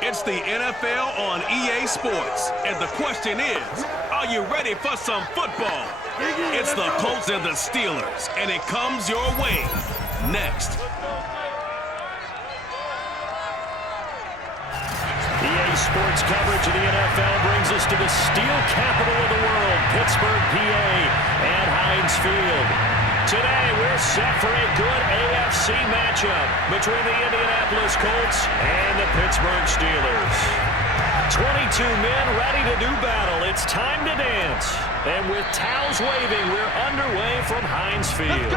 It's the NFL on EA Sports, and the question is, are you ready for some football? It's the Colts and the Steelers, and it comes your way next. EA Sports coverage of the NFL brings us to the steel capital of the world, Pittsburgh, PA, at Heinz Field. Today, we're set for a good AFC matchup between the Indianapolis Colts and the Pittsburgh Steelers. 22 men ready to do battle. It's time to dance. And with towels waving, we're underway from Heinz Field.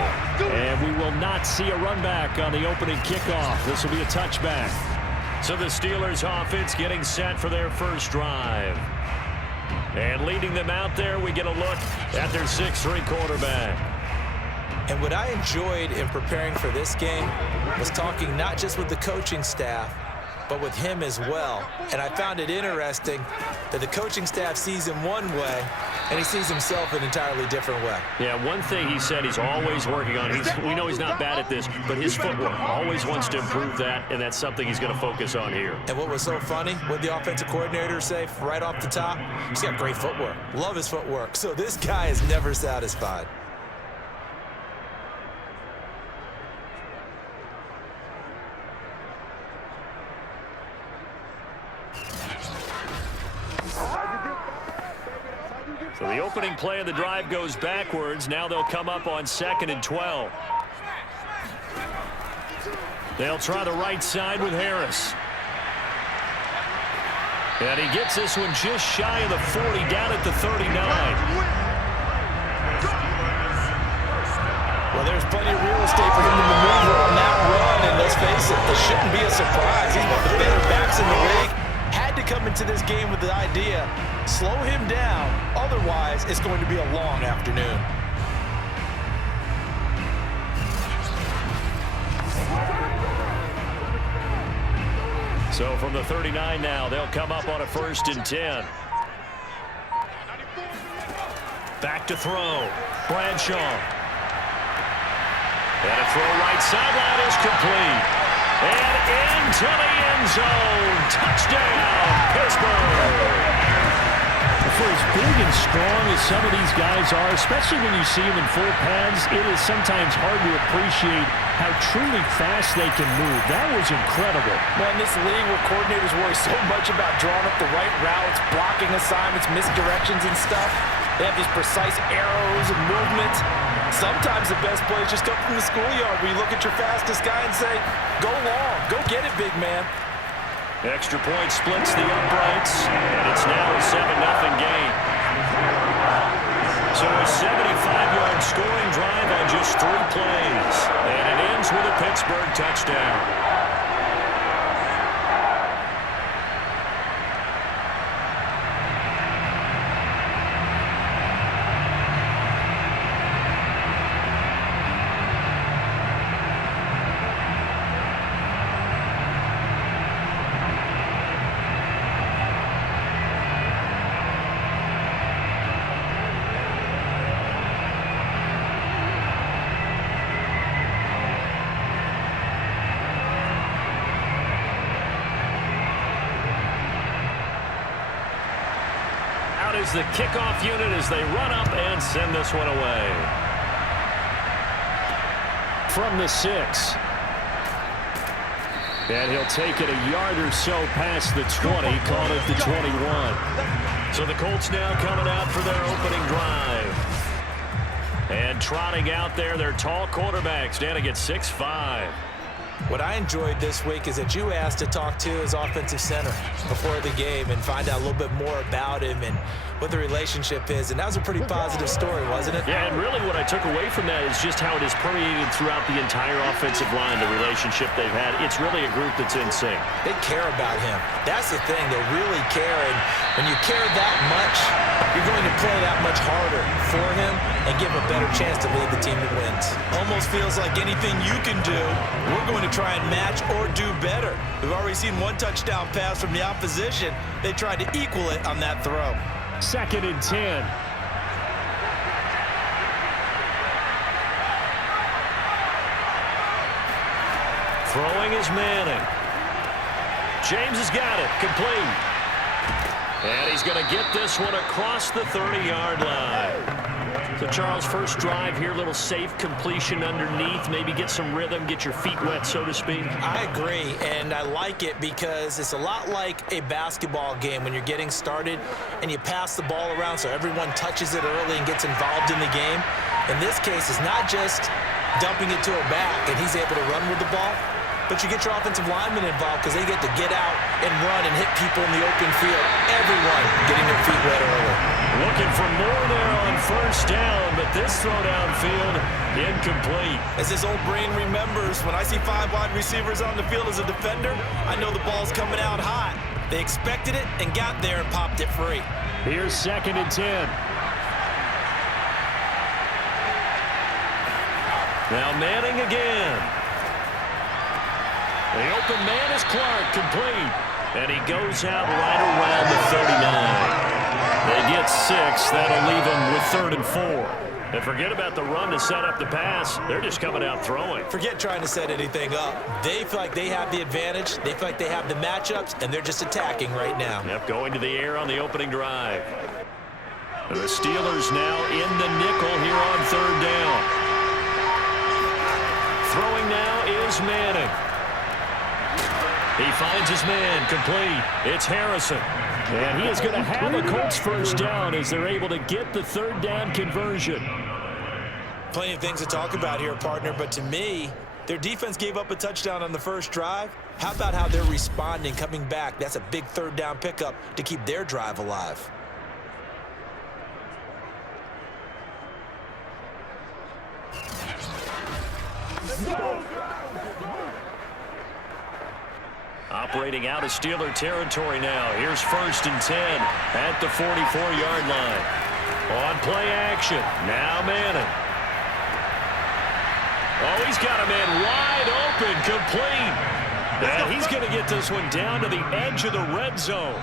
And we will not see a run back on the opening kickoff. This will be a touchback. So the Steelers offense getting set for their first drive. And leading them out there, we get a look at their 6'3" quarterback. And what I enjoyed in preparing for this game was talking not just with the coaching staff, but with him as well. And I found it interesting that the coaching staff sees him one way, and he sees himself an entirely different way. Yeah, one thing he said he's always working on. We know he's not bad at this, but his footwork, always wants to improve that, and that's something he's going to focus on here. And what was so funny, what the offensive coordinator say right off the top, he's got great footwork. Love his footwork. So this guy is never satisfied. So the opening play of the drive goes backwards. Now they'll come up on 2nd and 12. They'll try the right side with Harris. And he gets this one just shy of the 40, down at the 39. Well, there's plenty of real estate for him to maneuver on that run, and let's face it, this shouldn't be a surprise. He's one of the better backs in the league. Had to come into this game with the idea, slow him down, otherwise it's going to be a long afternoon. So from the 39 now, they'll come up on a 1st and 10. Back to throw. Bradshaw. And a throw right sideline is complete. And into the end zone. Touchdown, Pittsburgh. For as big and strong as some of these guys are, especially when you see them in full pads, it is sometimes hard to appreciate how truly fast they can move. That was incredible. Well, in this league where coordinators worry so much about drawing up the right routes, blocking assignments, misdirections and stuff, they have these precise arrows and movements. Sometimes the best plays just come from the schoolyard where you look at your fastest guy and say, go long, go get it, big man. Extra point splits the uprights, and it's now a 7-0 game. So a 75-yard scoring drive on just 3 plays, and it ends with a Pittsburgh touchdown. Is the kickoff unit as they run up and send this one away. From the 6. And he'll take it a yard or so past the 20, call it the 21. So the Colts now coming out for their opening drive. And trotting out there, their tall quarterback standing at 6'5". What I enjoyed this week is that you asked to talk to his offensive center before the game and find out a little bit more about him and what the relationship is. And that was a pretty positive story, wasn't it? Yeah, and really what I took away from that is just how it is permeated throughout the entire offensive line, the relationship they've had. It's really a group that's in sync. They care about him. That's the thing. They really care. And when you care that much, you're going to play that much harder for him and give him a better chance to lead the team that wins. Almost feels like anything you can do, we're going to try and match or do better. We've already seen one touchdown pass from the opposition. They tried to equal it on that throw. 2nd and 10. Throwing is Manning. James has got it. Complete. And he's going to get this one across the 30-yard line. So, Charles, first drive here, little safe completion underneath. Maybe get some rhythm, get your feet wet, so to speak. I agree, and I like it because it's a lot like a basketball game when you're getting started and you pass the ball around so everyone touches it early and gets involved in the game. In this case, it's not just dumping it to a back and he's able to run with the ball, but you get your offensive linemen involved because they get to get out and run and hit people in the open field. Everyone getting their feet wet early. Looking for more there on first down, but this throw downfield incomplete. As his old brain remembers, when I see 5 wide receivers on the field as a defender, I know the ball's coming out hot. They expected it and got there and popped it free. Here's 2nd and 10. Now Manning again. The open man is Clark, complete. And he goes out right around the 39. They get 6. That'll leave them with 3rd and 4. And forget about the run to set up the pass. They're just coming out throwing. Forget trying to set anything up. They feel like they have the advantage. They feel like they have the matchups, and they're just attacking right now. Yep, going to the air on the opening drive. And the Steelers now in the nickel here on 3rd down. Throwing now is Manning. He finds his man, complete. It's Harrison. And he is going to have a Colts first down as they're able to get the 3rd down conversion. Plenty of things to talk about here, partner, but to me, their defense gave up a touchdown on the first drive. How about how they're responding, coming back? That's a big 3rd down pickup to keep their drive alive. Operating out of Steeler territory now. Here's 1st and 10 at the 44-yard line. On play action. Now Manning. Oh, he's got a man wide open, complete. And he's going to get this one down to the edge of the red zone.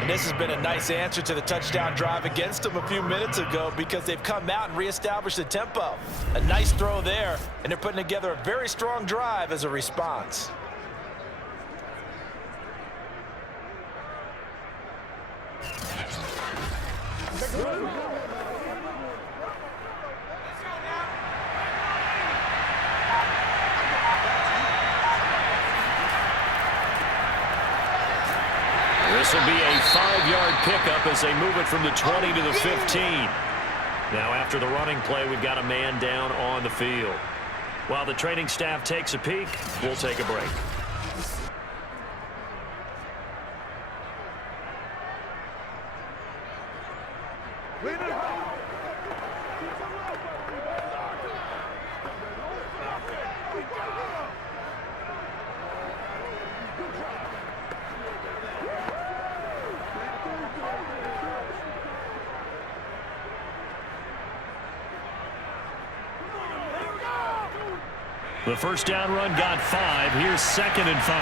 And this has been a nice answer to the touchdown drive against them a few minutes ago because they've come out and reestablished the tempo. A nice throw there, and they're putting together a very strong drive as a response. This will be a 5-yard pickup as they move it from the 20 to the 15. Now after the running play, we've got a man down on the field. While the training staff takes a peek, we'll take a break. The first down run got 5. Here's 2nd and 5.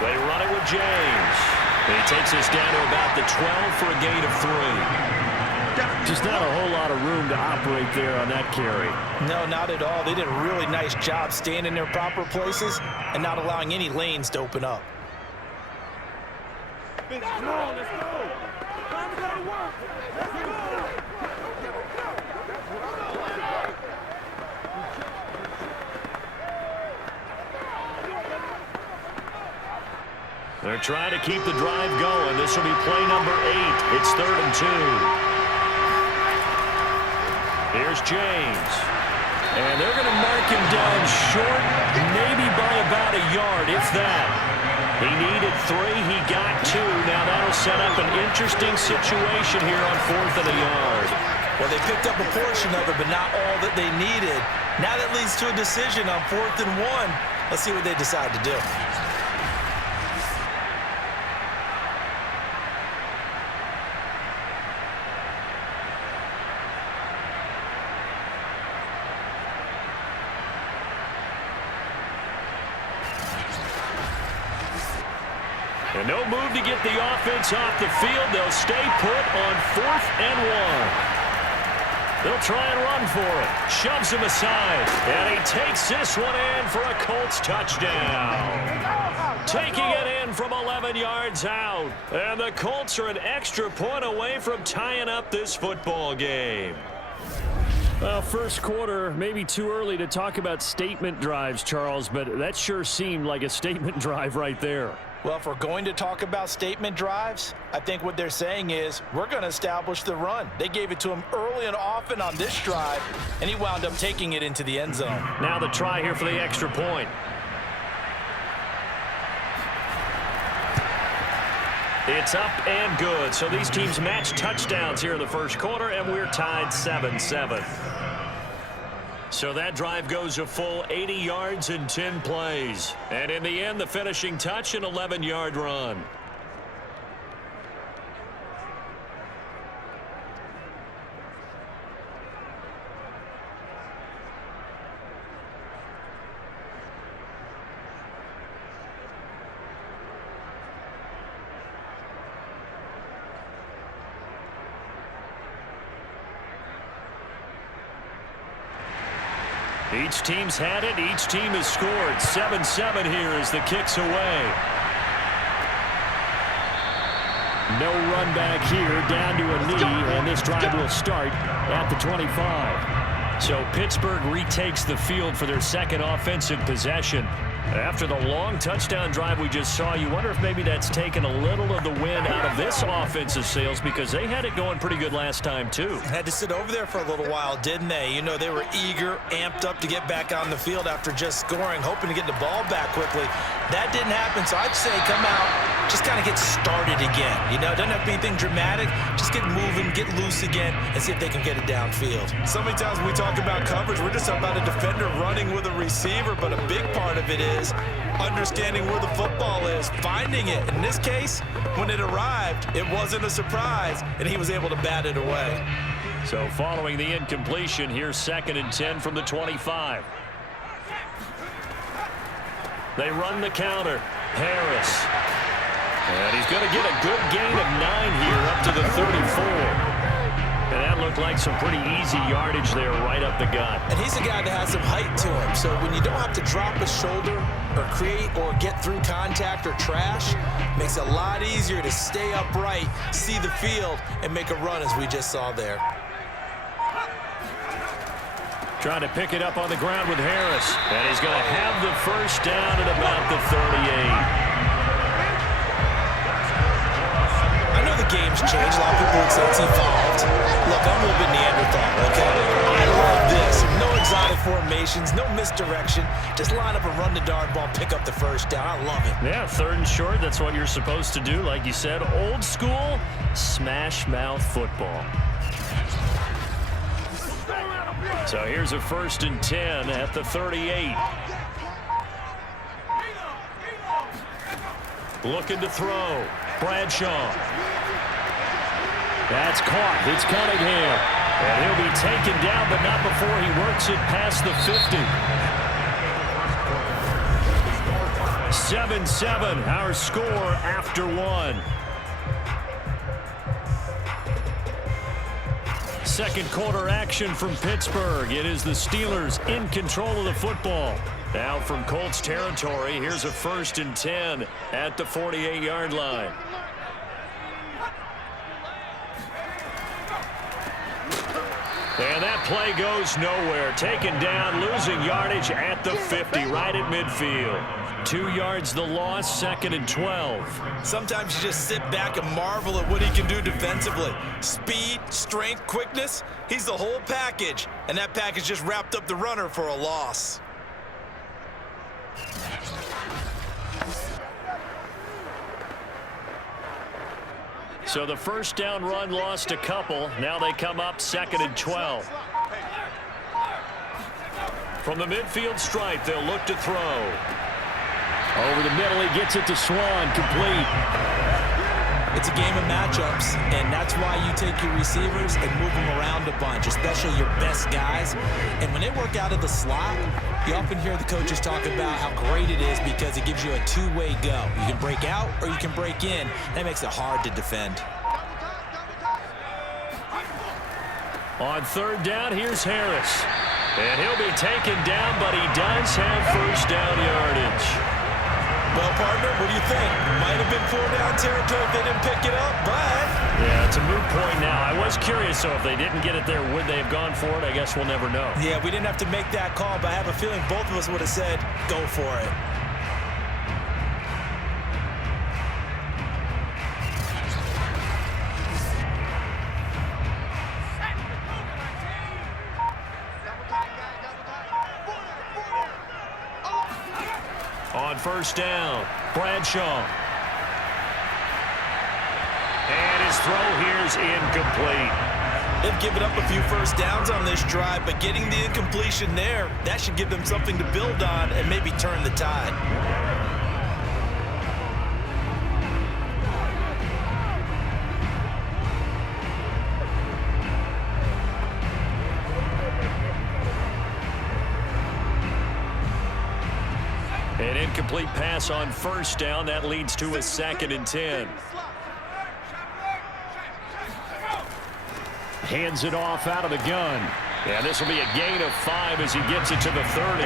They run it with James. And he takes us down to about the 12 for a gain of 3. Just not a whole lot of room to operate there on that carry. No, not at all. They did a really nice job staying in their proper places and not allowing any lanes to open up. Let's go. Time to go to work. Let's go. They're trying to keep the drive going. This will be play number 8. It's 3rd and 2. Here's James. And they're going to mark him down short, maybe by about a yard, if that. He needed 3. He got 2. Now that'll set up an interesting situation here on 4th and a yard. Well, they picked up a portion of it, but not all that they needed. Now that leads to a decision on 4th and 1. Let's see what they decide to do. And no move to get the offense off the field. They'll stay put on 4th and 1. They'll try and run for it. Shoves him aside. And he takes this one in for a Colts touchdown. Taking it in from 11 yards out. And the Colts are an extra point away from tying up this football game. Well, first quarter, maybe too early to talk about statement drives, Charles, but that sure seemed like a statement drive right there. Well, if we're going to talk about statement drives, I think what they're saying is we're going to establish the run. They gave it to him early and often on this drive, and he wound up taking it into the end zone. Now the try here for the extra point. It's up and good. So these teams match touchdowns here in the first quarter, and we're tied 7-7. So that drive goes a full 80 yards in 10 plays. And in the end, the finishing touch, an 11-yard run. Each team's had it. Each team has scored. 7-7 here as the kick's away. No run back here, down to a knee, and this drive will start at the 25. So Pittsburgh retakes the field for their second offensive possession. After the long touchdown drive we just saw, you wonder if maybe that's taken a little of the wind out of this offensive sails, because they had it going pretty good last time too. Had to sit over there for a little while, didn't they? You know, they were eager, amped up to get back on the field after just scoring, hoping to get the ball back quickly. That didn't happen, so I'd say come out, just kind of get started again. You know, it doesn't have to be anything dramatic. Just get moving, get loose again, and see if they can get it downfield. So many times when we talk about coverage, we're just about a defender running with a receiver, but a big part of it is understanding where the football is, finding it. In this case, when it arrived, it wasn't a surprise, and he was able to bat it away. So following the incompletion, here's 2nd and 10 from the 25. They run the counter. Harris. And he's going to get a good gain of 9 here up to the 34. And that looked like some pretty easy yardage there right up the gut. And he's a guy that has some height to him, so when you don't have to drop a shoulder or create or get through contact or trash, makes it a lot easier to stay upright, see the field, and make a run as we just saw there. Trying to pick it up on the ground with Harris. And he's going to have the first down at about the 38. I know the game's changed. A lot of people would say it's evolved. Look, I'm a little bit Neanderthal, okay? I love this. No exotic formations, no misdirection. Just line up and run the darn ball, pick up the first down. I love it. Yeah, 3rd and short. That's what you're supposed to do. Like you said, old school smash mouth football. So here's a 1st and 10 at the 38. Looking to throw. Bradshaw. That's caught. It's Cunningham. And he'll be taken down, but not before he works it past the 50. 7-7, our score after 1. Second quarter action from Pittsburgh. It is the Steelers in control of the football. Now from Colts territory, here's a 1st and 10 at the 48-yard line. And that play goes nowhere. Taken down, losing yardage at the 50, right at midfield. 2 yards the loss, 2nd and 12. Sometimes you just sit back and marvel at what he can do defensively. Speed, strength, quickness, he's the whole package. And that package just wrapped up the runner for a loss. So the first down run lost a couple. Now they come up 2nd and 12. From the midfield stripe, they'll look to throw. Over the middle, he gets it to Swan, complete. It's a game of matchups, and that's why you take your receivers and move them around a bunch, especially your best guys. And when they work out of the slot, you often hear the coaches talk about how great it is because it gives you a two-way go. You can break out or you can break in. That makes it hard to defend. On third down, here's Harris. And he'll be taken down, but he does have first down yardage. Well, partner, what do you think? Might have been 4-down territory if they didn't pick it up, but... Yeah, it's a moot point now. I was curious, so if they didn't get it there, would they have gone for it? I guess we'll never know. Yeah, we didn't have to make that call, but I have a feeling both of us would have said, go for it. On first down, Bradshaw. And his throw here's incomplete. They've given up a few first downs on this drive, but getting the incompletion there, that should give them something to build on and maybe turn the tide. An incomplete pass on first down. That leads to a 2nd and 10. Hands it off out of the gun. And this will be a gain of 5 as he gets it to the 30.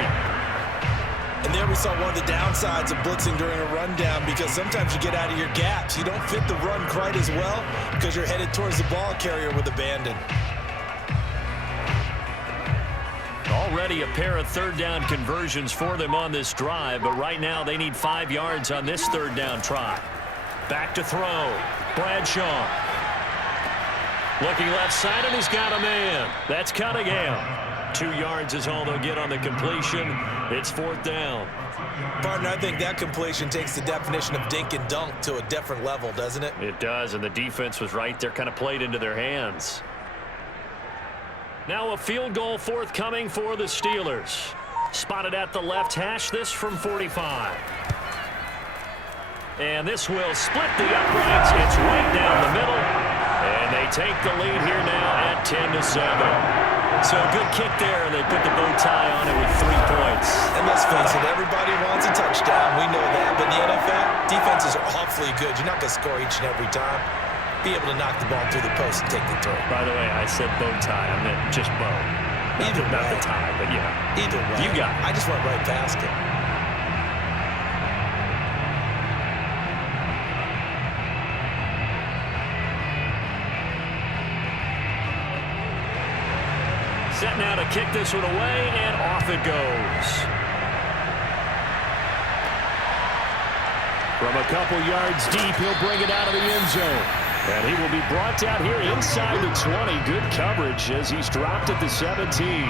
And there we saw one of the downsides of blitzing during a rundown, because sometimes you get out of your gaps. You don't fit the run quite as well because you're headed towards the ball carrier with abandon. Already a pair of third down conversions for them on this drive, but right now they need 5 yards on this third down try. Back to throw. Bradshaw. Looking left side, and he's got a man. That's Cunningham. 2 yards is all they'll get on the completion. It's 4th down. Partner, I think that completion takes the definition of dink and dunk to a different level, doesn't it? It does, and the defense was right there, kind of played into their hands. Now a field goal forthcoming for the Steelers. Spotted at the left hash, this from 45. And this will split the uprights. It's right down the middle. And they take the lead here now at 10-7. So a good kick there, and they put the bow tie on it with 3 points. And let's face it, everybody wants a touchdown. We know that. But in the NFL, defenses are awfully good. You're not going to score each and every time. Be able to knock the ball through the post and take the throw. By the way, I said bow tie. I meant just bow. Either way. Not the tie, but yeah. Either way. You got it. I just went right past it. Set now to kick this one away, and off it goes. From a couple yards deep, he'll bring it out of the end zone. And he will be brought down here inside the 20. Good coverage as he's dropped at the 17.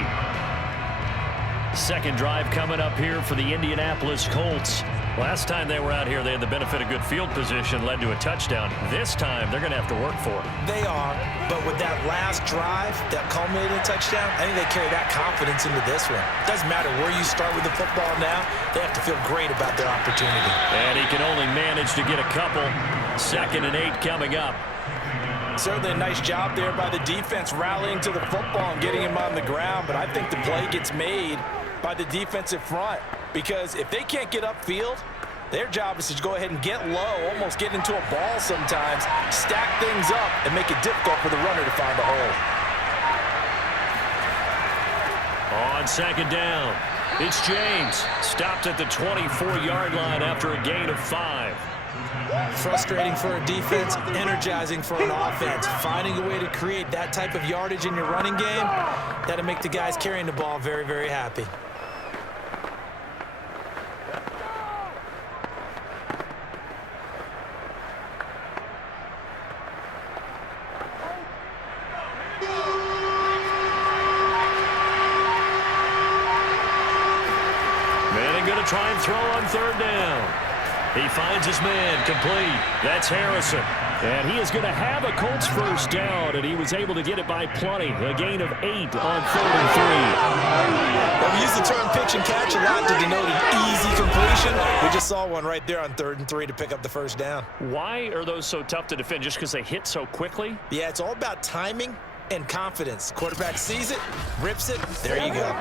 Second drive coming up here for the Indianapolis Colts. Last time they were out here, they had the benefit of good field position, led to a touchdown. This time, they're going to have to work for it. They are, but with that last drive that culminated in a touchdown, I think they carry that confidence into this one. It doesn't matter where you start with the football now. They have to feel great about their opportunity. And he can only manage to get a couple. 2nd and 8 coming up. Certainly a nice job there by the defense rallying to the football and getting him on the ground, but I think the play gets made by the defensive front, because if they can't get upfield, their job is to go ahead and get low, almost get into a ball sometimes, stack things up, and make it difficult for the runner to find a hole. On 2nd down, it's James. Stopped at the 24-yard line after a gain of 5. Frustrating for a defense, energizing for an offense. Finding a way to create that type of yardage in your running game, that'll make the guys carrying the ball very, very happy. Manning going to try and throw on 3rd down. He finds his man, complete. That's Harrison. And he is going to have a Colts first down, and he was able to get it by plenty. A gain of 8 on 3rd and 3. Well, we use the term pitch and catch a lot to denote an easy completion. We just saw one right there on 3rd and 3 to pick up the first down. Why are those so tough to defend? Just because they hit so quickly? Yeah, it's all about timing and confidence. Quarterback sees it, rips it, there you go.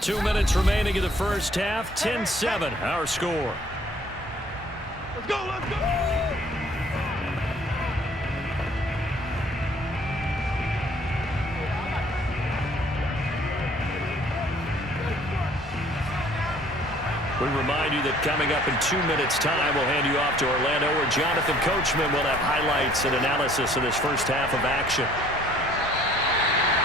2 minutes remaining in the first half. 10-7, our score. Let's go, let's go! We remind you that coming up in 2 minutes' time, we'll hand you off to Orlando, where Jonathan Coachman will have highlights and analysis of this first half of action.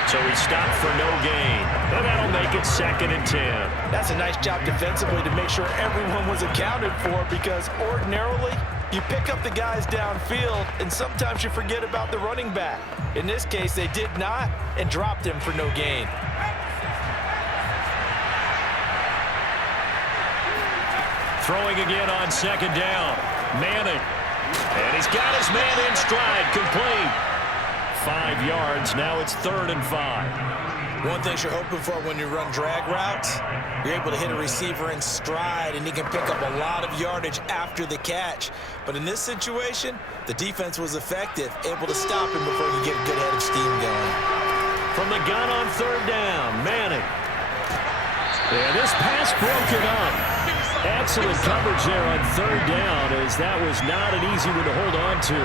So he stopped for no gain, and that'll make it 2nd and 10. That's a nice job defensively to make sure everyone was accounted for, because ordinarily you pick up the guys downfield, and sometimes you forget about the running back. In this case, they did not, and dropped him for no gain. Throwing again on 2nd down. Manning. And he's got his man in stride, complete. 5 yards. Now it's 3rd and 5. One thing you're hoping for when you run drag routes, you're able to hit a receiver in stride, and he can pick up a lot of yardage after the catch. But in this situation, the defense was effective, able to stop him before he could get a good head of steam going. From the gun on 3rd down, Manning. And this pass broken up. Excellent coverage there on 3rd down, as that was not an easy one to hold on to.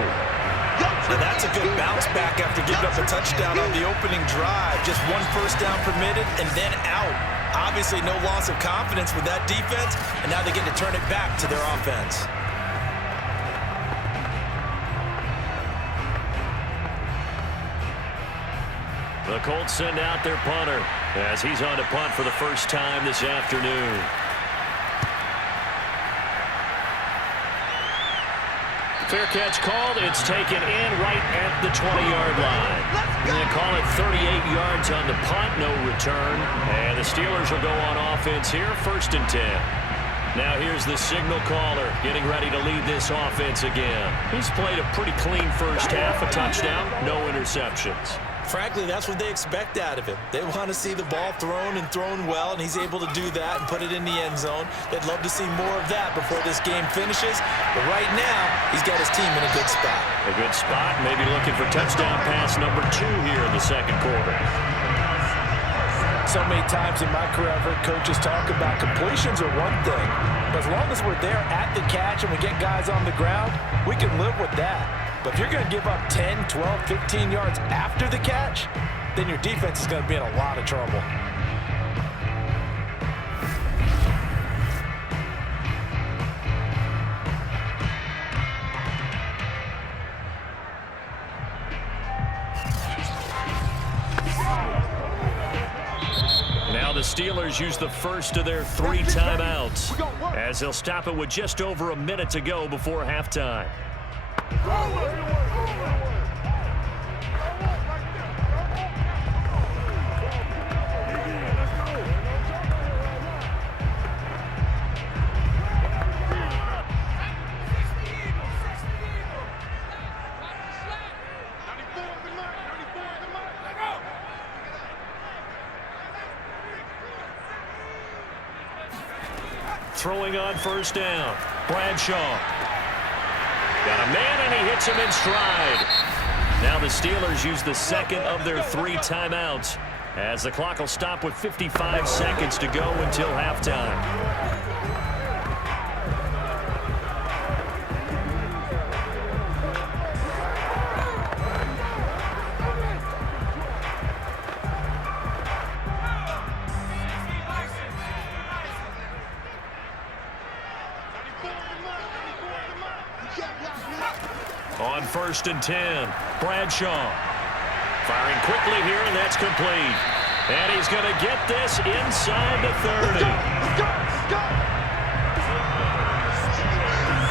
Now that's a good bounce back after giving up a touchdown on the opening drive. Just 1 first down permitted and then out. Obviously no loss of confidence with that defense, and now they get to turn it back to their offense. The Colts send out their punter as he's on to punt for the first time this afternoon. Fair catch called. It's taken in right at the 20-yard line. They call it 38 yards on the punt, no return. And the Steelers will go on offense here, 1st and 10. Now here's the signal caller getting ready to lead this offense again. He's played a pretty clean first half, a touchdown, no interceptions. Frankly, that's what they expect out of him. They want to see the ball thrown and thrown well, and he's able to do that and put it in the end zone. They'd love to see more of that before this game finishes. But right now, he's got his team in a good spot. A good spot, maybe looking for touchdown pass number 2 here in the 2nd quarter. So many times in my career, I've heard coaches talk about completions are one thing, but as long as we're there at the catch and we get guys on the ground, we can live with that. But if you're going to give up 10, 12, 15 yards after the catch, then your defense is going to be in a lot of trouble. Now the Steelers use the first of their 3 timeouts, as they'll stop it with just over a minute to go before halftime. Throwing on 1st down, Bradshaw. Got a man, and he hits him in stride. Now the Steelers use the 2nd of their 3 timeouts, as the clock will stop with 55 seconds to go until halftime. On 1st and 10, Bradshaw. Firing quickly here, and that's complete. And he's going to get this inside the 30.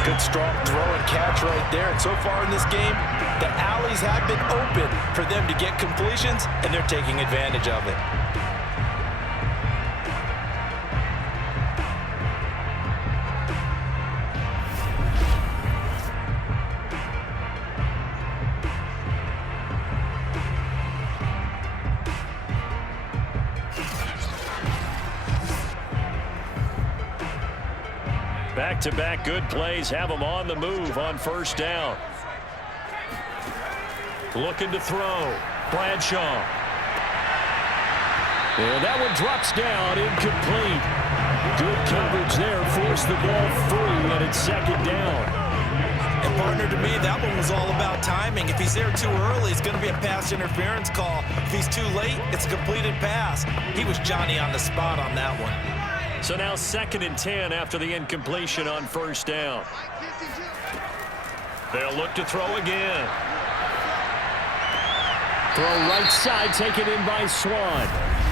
Good strong throw and catch right there. And so far in this game, the alleys have been open for them to get completions, and they're taking advantage of it. Back-to-back good plays have them on the move on 1st down. Looking to throw. Bradshaw. And that one drops down, incomplete. Good coverage there, forced the ball free, and it's 2nd down. And partner, to me, that one was all about timing. If he's there too early, it's going to be a pass interference call. If he's too late, it's a completed pass. He was Johnny on the spot on that one. So now 2nd and 10 after the incompletion on 1st down. They'll look to throw again. Throw right side, taken in by Swan.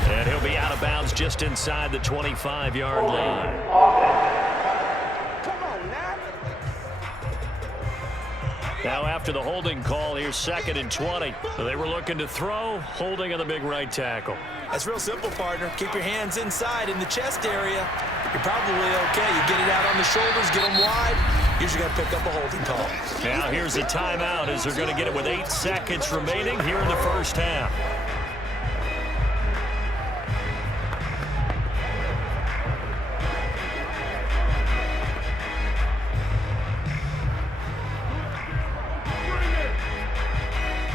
And he'll be out of bounds just inside the 25-yard line. Come on, now. Now after the holding call, here's 2nd and 20. So they were looking to throw, holding on the big right tackle. That's real simple, partner. Keep your hands inside in the chest area. You're probably okay. You get it out on the shoulders, get them wide. Usually got to pick up a holding call. Now here's a timeout as they're going to get it with 8 seconds remaining here in the 1st half.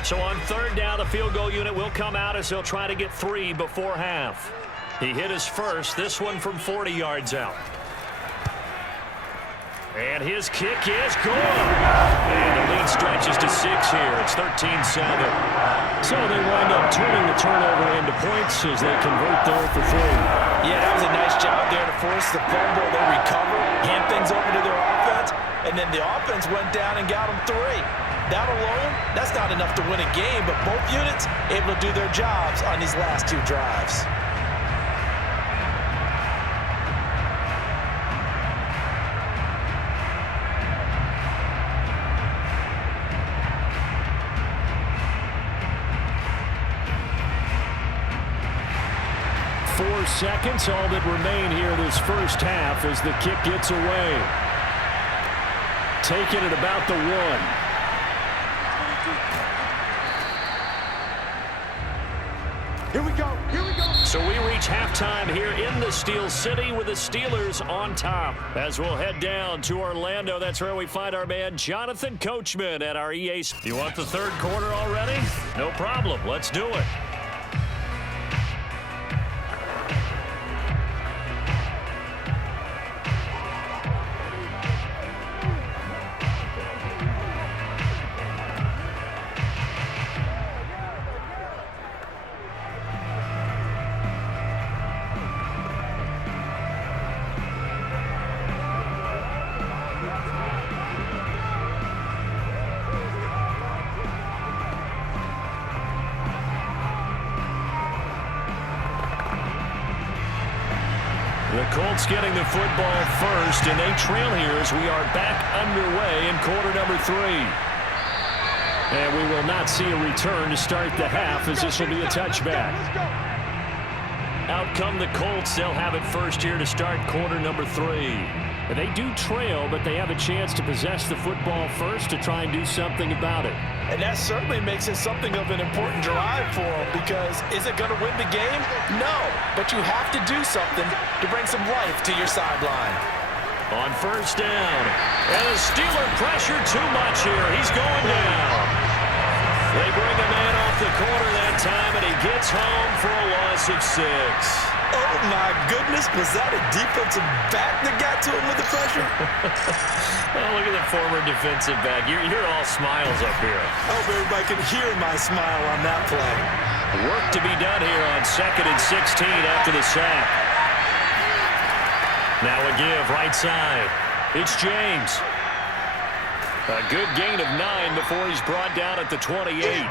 So on 3rd down, the field goal unit will come out as they'll try to get 3 before half. He hit his first, this one from 40 yards out. And his kick is good. And the lead stretches to 6 here. It's 13-7. So they wind up turning the turnover into points as they convert there for 3. Yeah, that was a nice job there to force the fumble. They recover, hand things over to their offense, and then the offense went down and got them 3. That alone, that's not enough to win a game, but both units able to do their jobs on these last 2 drives. Seconds, all that remain here this 1st half as the kick gets away. Taking it about the 1. Here we go. Here we go. So we reach halftime here in the Steel City with the Steelers on top. As we'll head down to Orlando, that's where we find our man Jonathan Coachman at our EA. You want the 3rd quarter already? No problem. Let's do it. The Colts getting the football first, and they trail here as we are back underway in quarter number 3. And we will not see a return to start the half as this will be a touchback. Out come the Colts. They'll have it first here to start quarter number 3. They do trail, but they have a chance to possess the football first to try and do something about it. And that certainly makes it something of an important drive for them, because is it going to win the game? No, but you have to do something to bring some life to your sideline. On 1st down, and the Steeler pressure too much here. He's going down. They bring a man off the corner that time, and he gets home for a loss of 6. Oh, my goodness. Was that a defensive back that got to him with the pressure? Oh, look at the former defensive back. You're all smiles up here. I hope everybody can hear my smile on that play. Work to be done here on 2nd and 16 after the sack. Now a give right side. It's James. A good gain of 9 before he's brought down at the 28.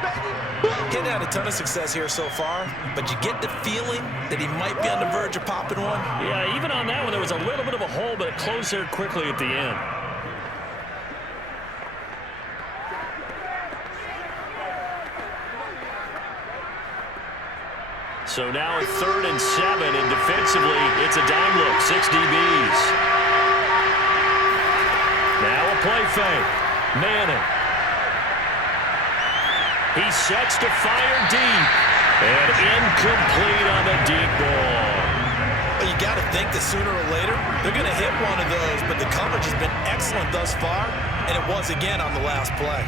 Getting had a ton of success here so far, but you get the feeling that he might be on the verge of popping one. Yeah, even on that one, there was a little bit of a hole, but it closed there quickly at the end. So now 3rd and 7, and defensively, it's a dime look, 6 DBs. Now a play fake. Manning. He sets to fire deep. And incomplete on the deep ball. Well, you got to think that sooner or later, they're going to hit one of those, but the coverage has been excellent thus far, and it was again on the last play.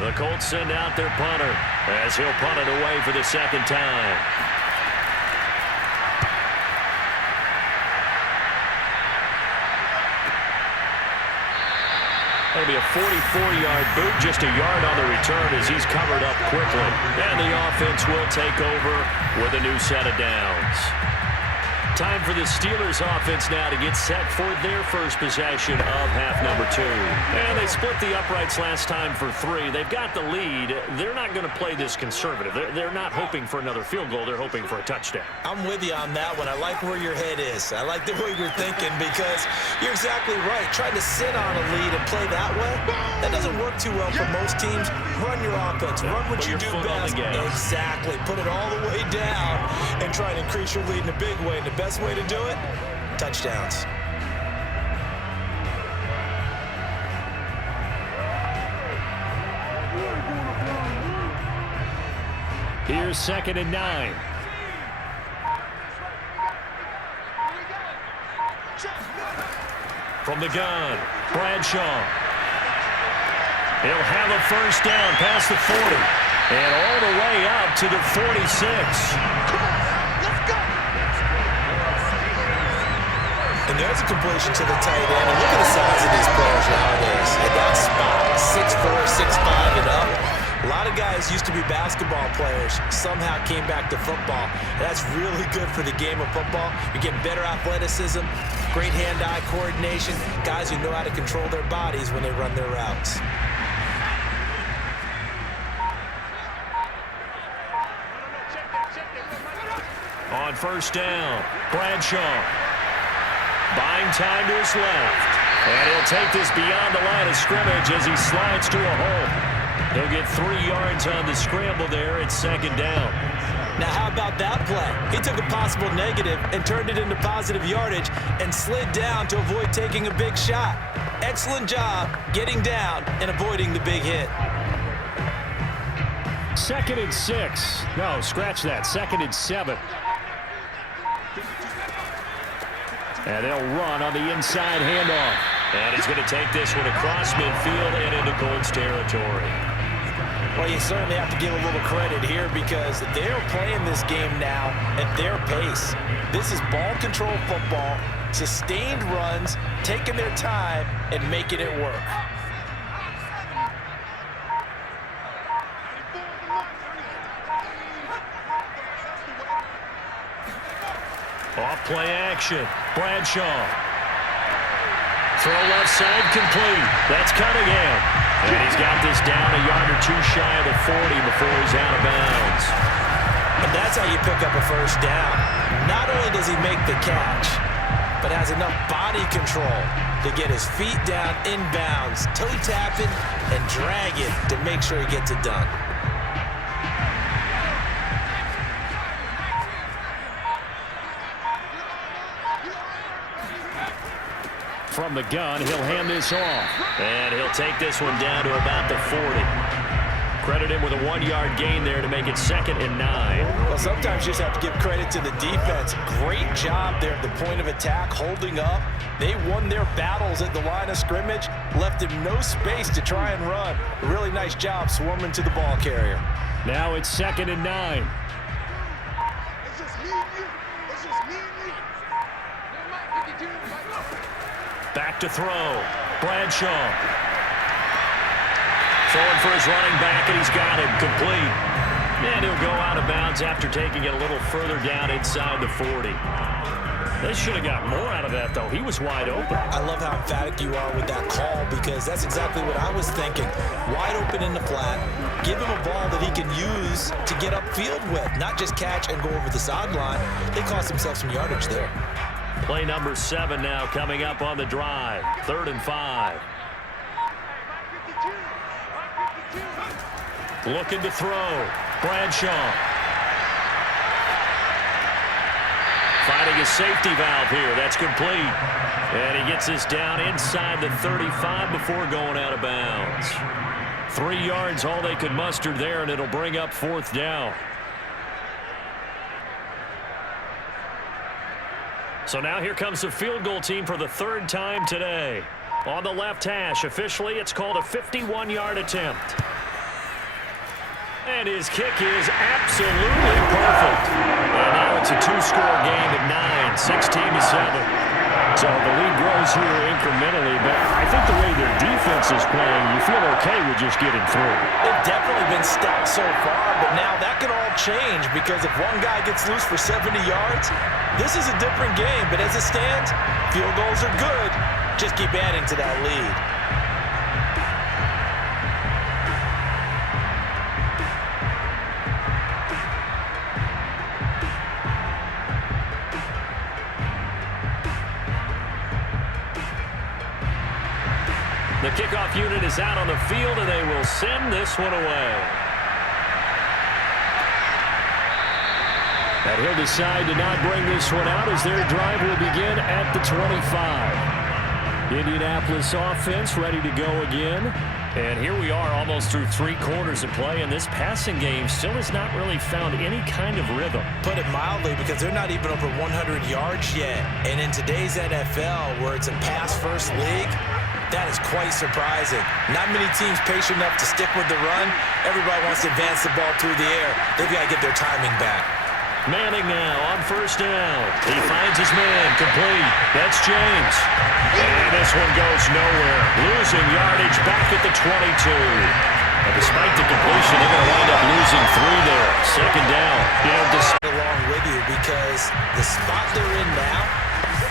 The Colts send out their punter as he'll punt it away for the 2nd time. That'll be a 44-yard boot, just a yard on the return as he's covered up quickly. And the offense will take over with a new set of downs. Time for the Steelers offense now to get set for their first possession of half number 2. And they split the uprights last time for 3. They've got the lead. They're not going to play this conservative. They're not hoping for another field goal. They're hoping for a touchdown. I'm with you on that one. I like where your head is. I like the way you're thinking because you're exactly right. Trying to sit on a lead and play that way, that doesn't work too well for most teams. Run your offense. Run what you do best. Exactly. Put it all the way down and try and increase your lead in a big way. And the best way to do it, touchdowns. Here's 2nd and 9. From the gun, Bradshaw. He'll have a first down past the 40 and all the way up to the 46. And there's a completion to the tight end. And look at the size of these players nowadays. At that spot, 6'4", 6'5", and up. A lot of guys used to be basketball players, somehow came back to football. And that's really good for the game of football. You're getting better athleticism, great hand-eye coordination, guys who know how to control their bodies when they run their routes. On first down, Bradshaw. Buying time to his left. And he'll take this beyond the line of scrimmage as he slides to a hole. He'll get 3 yards on the scramble there at 2nd down. Now, how about that play? He took a possible negative and turned it into positive yardage and slid down to avoid taking a big shot. Excellent job getting down and avoiding the big hit. 2nd and 6. No, scratch that. 2nd and 7. And they'll run on the inside handoff. And he's going to take this one across midfield and into Colts territory. Well, you certainly have to give a little credit here because they're playing this game now at their pace. This is ball control football, sustained runs, taking their time, and making it work. Off play action. Bradshaw. Throw left side complete. That's Cunningham. And he's got this down a yard or 2 shy of the 40 before he's out of bounds. And that's how you pick up a first down. Not only does he make the catch, but has enough body control to get his feet down inbounds, toe tapping, and drag it to make sure he gets it done. From the gun, he'll hand this off. And he'll take this one down to about the 40. Credit him with a 1-yard gain there to make it 2nd and 9. Well, sometimes you just have to give credit to the defense. Great job there at the point of attack, holding up. They won their battles at the line of scrimmage, left him no space to try and run. A really nice job swarming to the ball carrier. Now it's 2nd and 9. It's just me and you. It's just me and you. Back to throw. Bradshaw. Throwing for his running back, and he's got him complete. And he'll go out of bounds after taking it a little further down inside the 40. They should have got more out of that, though. He was wide open. I love how emphatic you are with that call because that's exactly what I was thinking. Wide open in the flat. Give him a ball that he can use to get upfield with, not just catch and go over the sideline. They cost themselves some yardage there. Play number 7 now coming up on the drive. 3rd and 5. Looking to throw. Bradshaw. Finding a safety valve here. That's complete. And he gets this down inside the 35 before going out of bounds. 3 yards all they could muster there, and it'll bring up 4th down. So now here comes the field goal team for the 3rd time today. On the left hash, officially it's called a 51-yard attempt. And his kick is absolutely perfect. And now it's a 2-score game at 9, 16-7. So the lead grows here incrementally, but I think the way their defense is playing, you feel okay with just getting through. They've definitely been stacked so far, but now that can all change because if one guy gets loose for 70 yards, this is a different game. But as it stands, field goals are good. Just keep adding to that lead. The kickoff unit is out on the field, and they will send this one away. And he'll decide to not bring this one out as their drive will begin at the 25. Indianapolis offense ready to go again. And here we are almost through 3 quarters of play, and this passing game still has not really found any kind of rhythm. Put it mildly, because they're not even over 100 yards yet. And in today's NFL, where it's a pass-first league, that is quite surprising. Not many teams patient enough to stick with the run. Everybody wants to advance the ball through the air. They've got to get their timing back. Manning now on first down. He finds his man complete. That's James. And this one goes nowhere. Losing yardage back at the 22. And despite the completion, they're going to wind up losing 3 there. Second down. You know, just along with you because the spot they're in now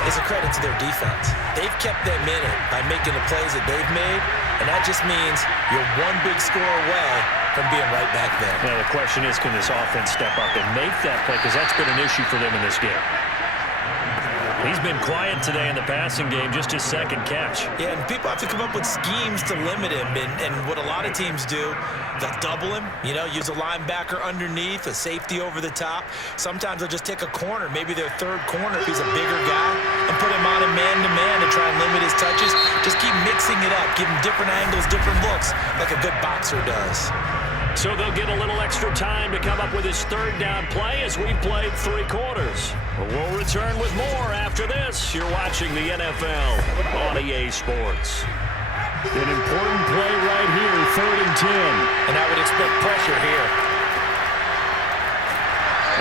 is a credit to their defense. They've kept them in it by making the plays that they've made, and that just means you're one big score away from being right back there. Now, the question is, can this offense step up and make that play? Because that's been an issue for them in this game. He's been quiet today in the passing game, just his second catch. Yeah, and people have to come up with schemes to limit him, and what a lot of teams do, they'll double him, you know, use a linebacker underneath, a safety over the top. Sometimes they'll just take a corner, maybe their third corner if he's a bigger guy, and put him on a man-to-man to try and limit his touches. Just keep mixing it up, give him different angles, different looks, like a good boxer does. So they'll get a little extra time to come up with his third down play as we played 3 quarters. We'll return with more after this. You're watching the NFL on EA Sports. An important play right here, 3rd and 10. And I would expect pressure here.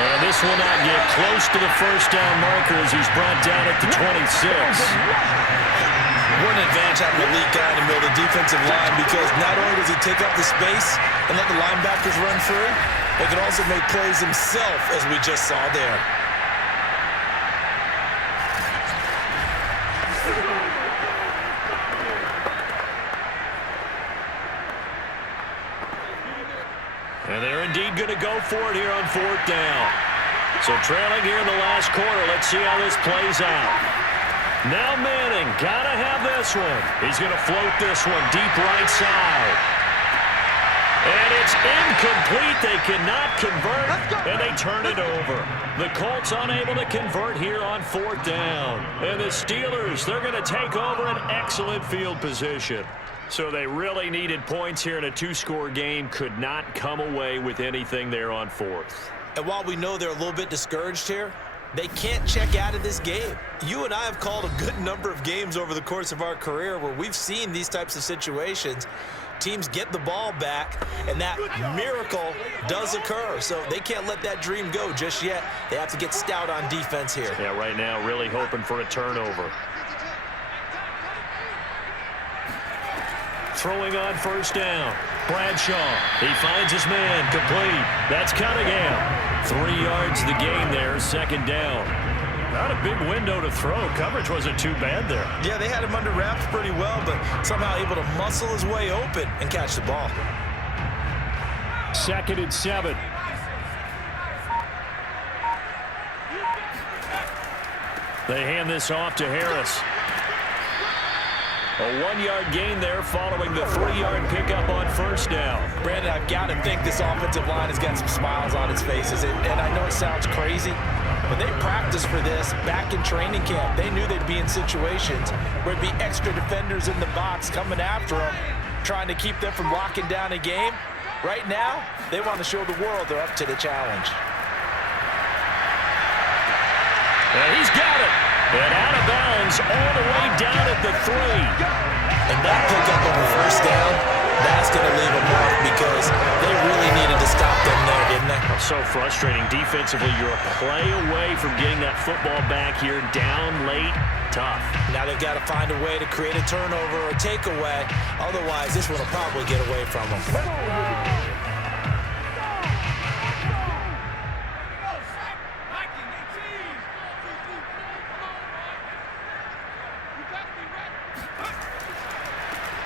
And this will not get close to the first down marker as he's brought down at the 26. What an advantage having a elite guy in the middle of the defensive line, because not only does he take up the space and let the linebackers run through, but he can also make plays himself, as we just saw there. And they're indeed going to go for it here on 4th down. So trailing here in the last quarter, let's see how this plays out. Now Manning, gotta have this one. He's going to float this one deep right side. And it's incomplete. They cannot convert, and they turn it over. The Colts unable to convert here on 4th down. And the Steelers, they're going to take over an excellent field position. So they really needed points here in a 2-score game. Could not come away with anything there on 4th. And while we know they're a little bit discouraged here, they can't check out of this game. You and I have called a good number of games over the course of our career where we've seen these types of situations. Teams get the ball back, and that miracle does occur. So they can't let that dream go just yet. They have to get stout on defense here. Yeah, right now really hoping for a turnover. Throwing on first down. Bradshaw. He finds his man complete. That's Cunningham. 3 yards the gain there, 2nd down. Not a big window to throw. Coverage wasn't too bad there. Yeah, they had him under wraps pretty well, but somehow able to muscle his way open and catch the ball. 2nd and 7. They hand this off to Harris. A 1-yard gain there following the 3-yard pickup on first down. Brandon, I've got to think this offensive line has got some smiles on its faces. And I know it sounds crazy, but they practiced for this back in training camp. They knew they'd be in situations where there'd be extra defenders in the box coming after them, trying to keep them from locking down a game. Right now, they want to show the world they're up to the challenge. And he's got it. And out of bounds all the way down at the 3. And that pickup on the first down That's going to leave a mark because they really needed to stop them there, didn't they? So frustrating. Defensively, you're a play away from getting that football back here. Down late, tough. Now they've got to find a way to create a turnover or takeaway. Otherwise, this one will probably get away from them.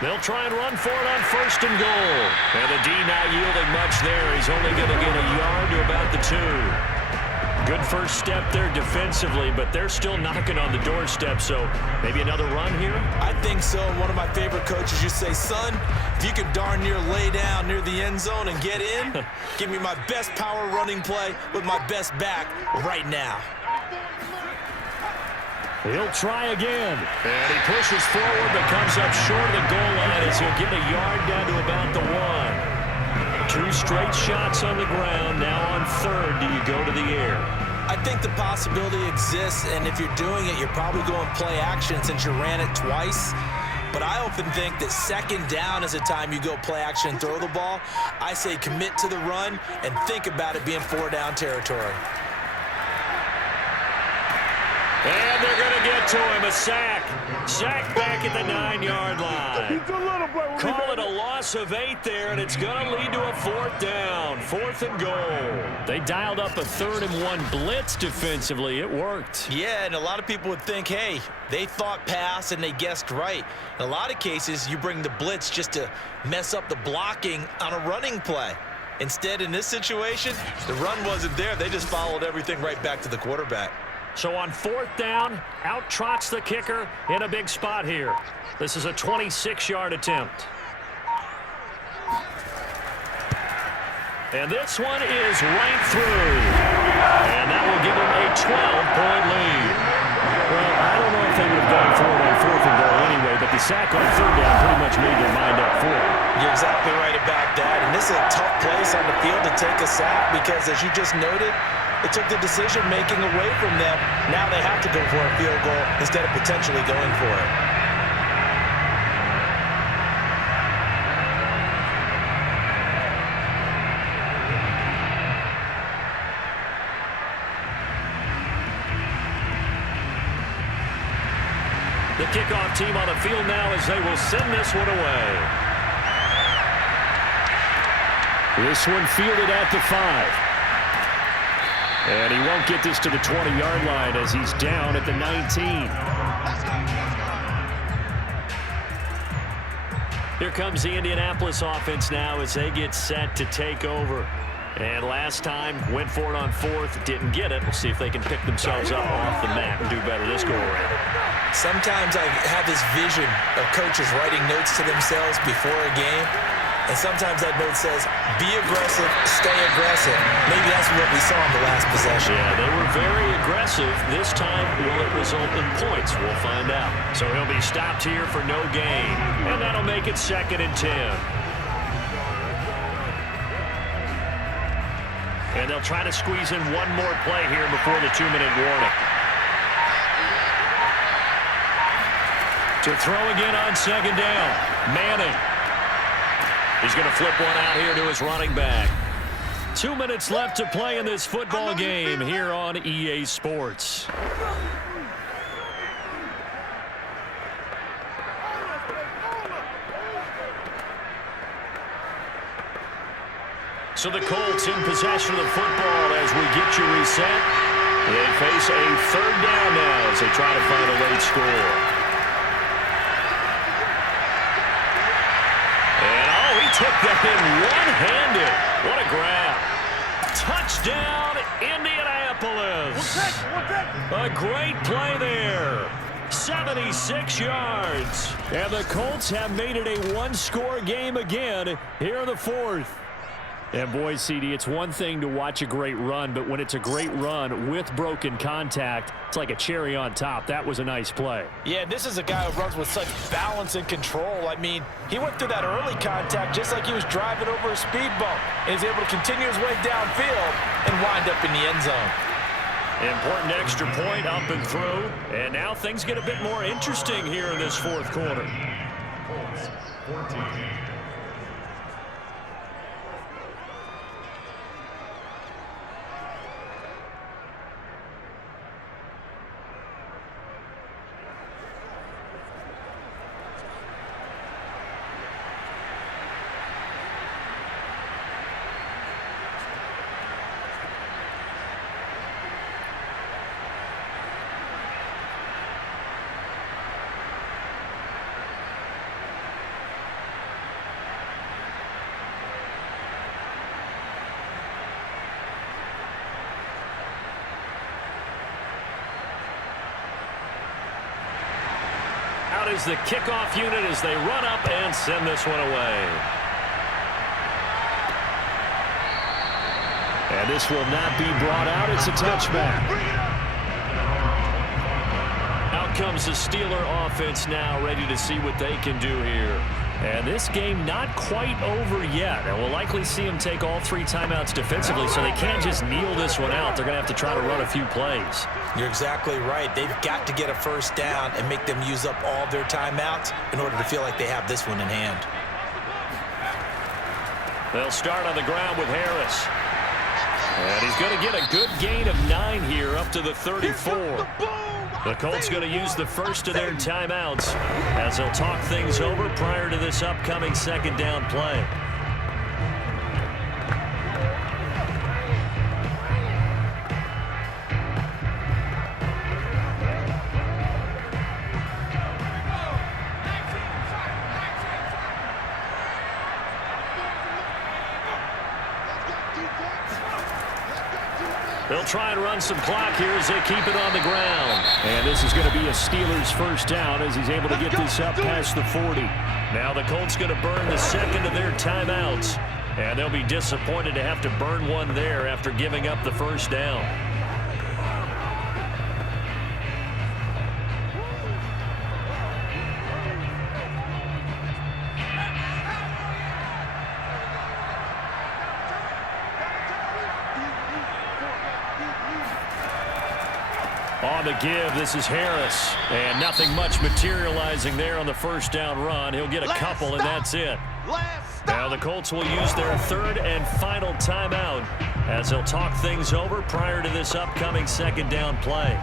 They'll try and run for it on 1st and goal. And the D not yielding much there. He's only going to get a yard to about the 2. Good first step there defensively, but they're still knocking on the doorstep, so maybe another run here? I think so. One of my favorite coaches used to say, son, if you can darn near lay down near the end zone and get in, give me my best power running play with my best back right now. He'll try again. And he pushes forward but comes up short of the goal line as he'll get a yard down to about the 1. 2 straight shots on the ground. Now on 3rd, do you go to the air? I think the possibility exists, and if you're doing it, you're probably going play action since you ran it twice. But I often think that 2nd down is a time you go play action and throw the ball. I say commit to the run and think about it being 4-down territory. And they're going to get to him. A sack. Sack back at the 9-yard line. Call it a loss of 8 there, and it's going to lead to a 4th down. 4th and goal. They dialed up a 3rd and 1 blitz defensively. It worked. Yeah, and a lot of people would think, hey, they thought pass and they guessed right. In a lot of cases, you bring the blitz just to mess up the blocking on a running play. Instead, in this situation, the run wasn't there. They just followed everything right back to the quarterback. So on 4th down, out trots the kicker in a big spot here. This is a 26-yard attempt. And this one is right through. And that will give them a 12-point lead. Well, I don't know if they would have gone for it on 4th and goal anyway, but the sack on 3rd down pretty much made their mind up for it. You're exactly right about that. And this is a tough place on the field to take a sack because, as you just noted, it took the decision-making away from them. Now they have to go for a field goal instead of potentially going for it. The kickoff team on the field now as they will send this one away. This one fielded at the 5. And he won't get this to the 20-yard line as he's down at the 19. Here comes the Indianapolis offense now as they get set to take over. And last time, went for it on 4th, didn't get it. We'll see if they can pick themselves up off the mat and do better this go-around. Sometimes I have this vision of coaches writing notes to themselves before a game. And sometimes that note says, be aggressive, stay aggressive. Maybe that's what we saw in the last possession. Yeah, they were very aggressive. This time, will it result in points? We'll find out. So he'll be stopped here for no gain. And that'll make it 2nd and 10. And they'll try to squeeze in one more play here before the 2-minute warning. To throw again on 2nd down. Manning. He's going to flip one out here to his running back. 2 minutes left to play in this football game here on EA Sports. So the Colts in possession of the football as we get you reset. They face a 3rd down now as they try to find a late score. Took that in one-handed. What a grab. Touchdown, Indianapolis. A great play there. 76 yards. And the Colts have made it a one-score game again here in the 4th. And boy, CD, it's one thing to watch a great run, but when it's a great run with broken contact, it's like a cherry on top. That was a nice play. Yeah, this is a guy who runs with such balance and control. I mean, he went through that early contact just like he was driving over a speed bump. And he's able to continue his way downfield and wind up in the end zone. Important extra point up and through. And now things get a bit more interesting here in this 4th quarter. out is the kickoff unit as they run up and send this one away. And this will not be brought out. It's a touchback. Out comes the Steeler offense now, ready to see what they can do here. And this game not quite over yet. And we'll likely see them take all 3 timeouts defensively, so they can't just kneel this one out. They're going to have to try to run a few plays. You're exactly right. They've got to get a first down and make them use up all their timeouts in order to feel like they have this one in hand. They'll start on the ground with Harris. And he's going to get a good gain of 9 here up to the 34. The Colts going to use the first of their timeouts as they'll talk things over prior to this upcoming second down play. They'll try and run some clock here as they keep it on the ground. And this is going to be a Steelers first down as he's able to get this up past the 40. Now the Colts going to burn the second of their timeouts. And they'll be disappointed to have to burn one there after giving up the first down. On the give, this is Harris. And nothing much materializing there on the first down run. He'll get a couple, and that's it. Now the Colts will use their third and final timeout as they'll talk things over prior to this upcoming second down play.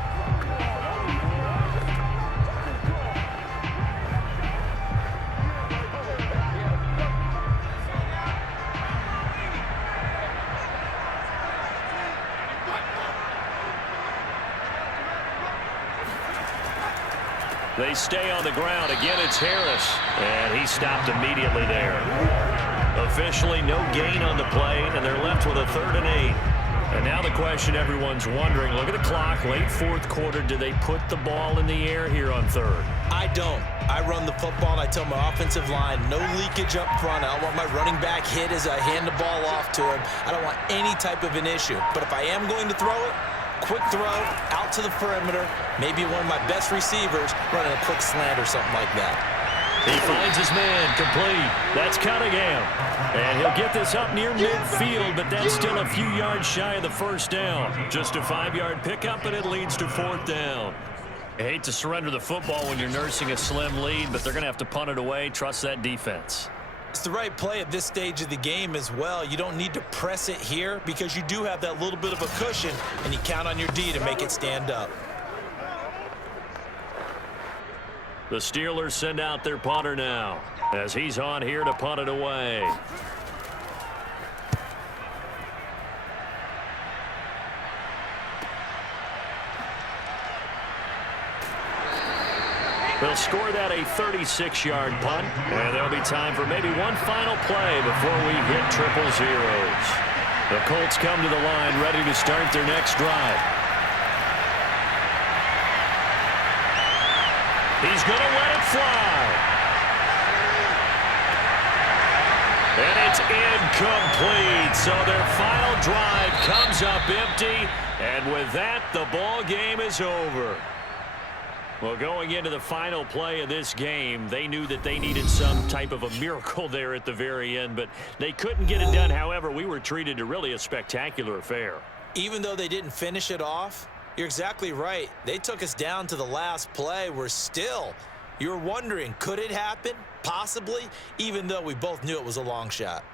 They stay on the ground. Again, it's Harris. And he stopped immediately there. Officially no gain on the play, and they're left with a 3rd and 8. And now the question everyone's wondering, look at the clock, late fourth quarter, do they put the ball in the air here on 3rd? I don't. I run the football, and I tell my offensive line, no leakage up front. I don't want my running back hit as I hand the ball off to him. I don't want any type of an issue. But if I am going to throw it, quick throw out to the perimeter, maybe one of my best receivers running a quick slant or something like that. He finds his man, complete. That's Cunningham. And he'll get this up near midfield, but that's still a few yards shy of the first down. Just a 5-yard pickup, and it leads to 4th down. I hate to surrender the football when you're nursing a slim lead, but they're going to have to punt it away. Trust that defense. It's the right play at this stage of the game as well. You don't need to press it here because you do have that little bit of a cushion, and you count on your D to make it stand up. The Steelers send out their punter now as he's on here to punt it away. They'll score that a 36-yard punt, and there'll be time for maybe one final play before we hit triple zeros. The Colts come to the line ready to start their next drive. He's going to let it fly. And it's incomplete. So their final drive comes up empty, and with that, the ball game is over. Well, going into the final play of this game, they knew that they needed some type of a miracle there at the very end, but they couldn't get it done. However, we were treated to really a spectacular affair. Even though they didn't finish it off, you're exactly right. They took us down to the last play. You're wondering, could it happen? Possibly, even though we both knew it was a long shot.